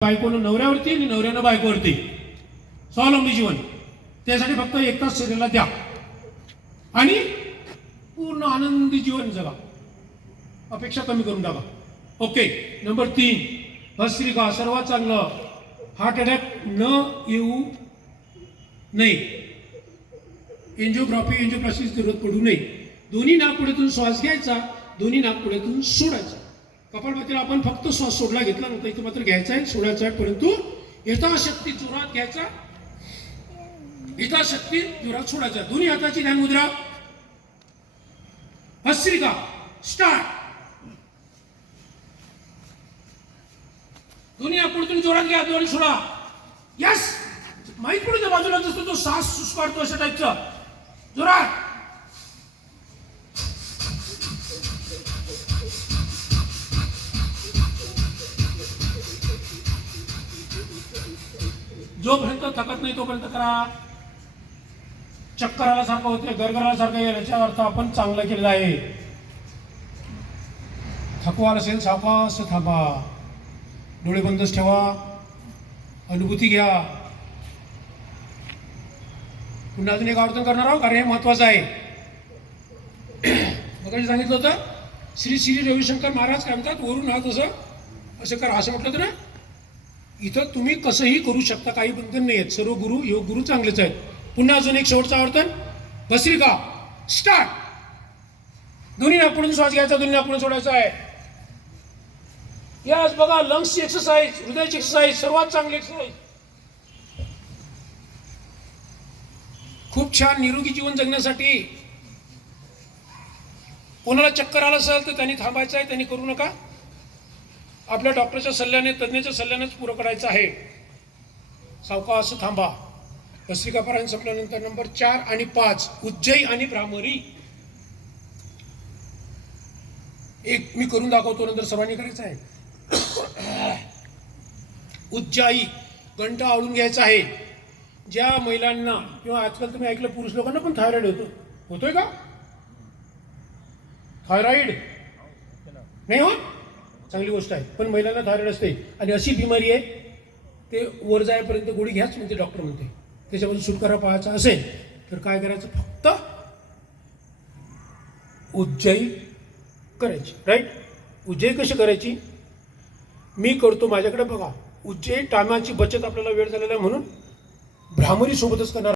बायकोनं नवऱ्यावरती आणि नवऱ्यानं बायकोवरती. स्वावलंबी जीवन. त्यासाठी फक्त एक तास शरीराला द्या. आणि पूर्ण आनंदी जीवन जगा. अपेक्षा कमी करून टाका. ओके नंबर तीन. भस्त्रिका सर्वात चांगलं. हार्ट अटॅक न येऊ नये. एन्जिओग्राफी एन्जिओप्लास्टीची जरूरत पडू नये. दोन्ही नागपुड्यातून श्वास घ्यायचा दोन्ही नागपुड्यातून सोडायचा. कपालभातीला आपण फक्त श्वास सोडला घेतला नव्हता इथं मात्र घ्यायचा आहे सोडायचा आहे परंतु यथाशक्ती जोरात घ्यायचा. यथाशक्ती जोरात सोडायचा. दोन्ही हाताची ध्यान मुद्रा. भस्त्रिका स्टार्ट दोन्ही नाकपुड्यातून जोरात घ्या दोन्ही सोडा. यस माहीत पडून त्या बाजूला जसं तो सास सुस्कारतो अशा टाईपचा जोरात. जोपर्यंत थकत नाही तोपर्यंत करा. चक्कर आल्यासारखं होते गरगर आल्यासारखं येईल याचा अर्थ आपण चांगलं केलेलं आहे. थकवा आला असेल असं थांबा. डोळे बंदच ठेवा. अनुभूती घ्या. पुन्हा अजून एक आवर्तन करणार आहोत कारण हे महत्वाचं आहे. मग सांगितलं होतं श्री श्री रविशंकर महाराज काय म्हणतात वरून हात असं असं करा. असं म्हटलं होतं ना? इथं तुम्ही कसंही करू शकता काही बंधन नाही आहेत सर्व गुरु योग गुरु चांगलेच आहेत. पुन्हा अजून एक शेवटचं आवर्तन. भस्रिका स्टार्ट दोन्ही आपण श्वास घ्यायचा दोन्ही आपण सोडायचा आहे. याच बघा लंग्सची एक्सरसाइज हृदयाची एक्सरसाइज सर्वात चांगली एक्सरसाइज खूप छान निरोगी जीवन जगण्यासाठी. कोणाला चक्कर आलं असेल तर त्यांनी थांबायचं आहे त्यांनी करू नका. आपल्या डॉक्टरच्या सल्ल्याने तज्ज्ञाच्या सल्ल्यानेच पुरं करायचं आहे. सावकाश थांबा. भस्त्रिकापरायण संपल्यानंतर नंबर चार आणि पाच उज्जई आणि भ्रामरी. एक मी करून दाखवतो नंतर सर्वांनी करायचं आहे. उज्जाई घंटा आवळून घ्यायचा आहे. ज्या महिलांना किंवा आजकाल तुम्ही ऐकलं पुरुष लोकांना पण थायरॉइड होतो. होतोय का? थायरॉइड? नाही हो चांगली गोष्ट आहे. पण महिलांना थायरॉइड असते. आणि अशी बिमारी आहे ते वर जायपर्यंत गोळी घ्याच म्हणते डॉक्टर म्हणते. त्याच्यामध्ये सुटकारा पाहायचा असेल तर काय करायचं? फक्त उज्जई करायची. राईट उज्जई कशी करायची? मी करतो माझ्याकडे बघा. उज्जैन टायमाची बचत आपल्याला वेळ झालेला आहे म्हणून भ्रामरीसोबतच करणार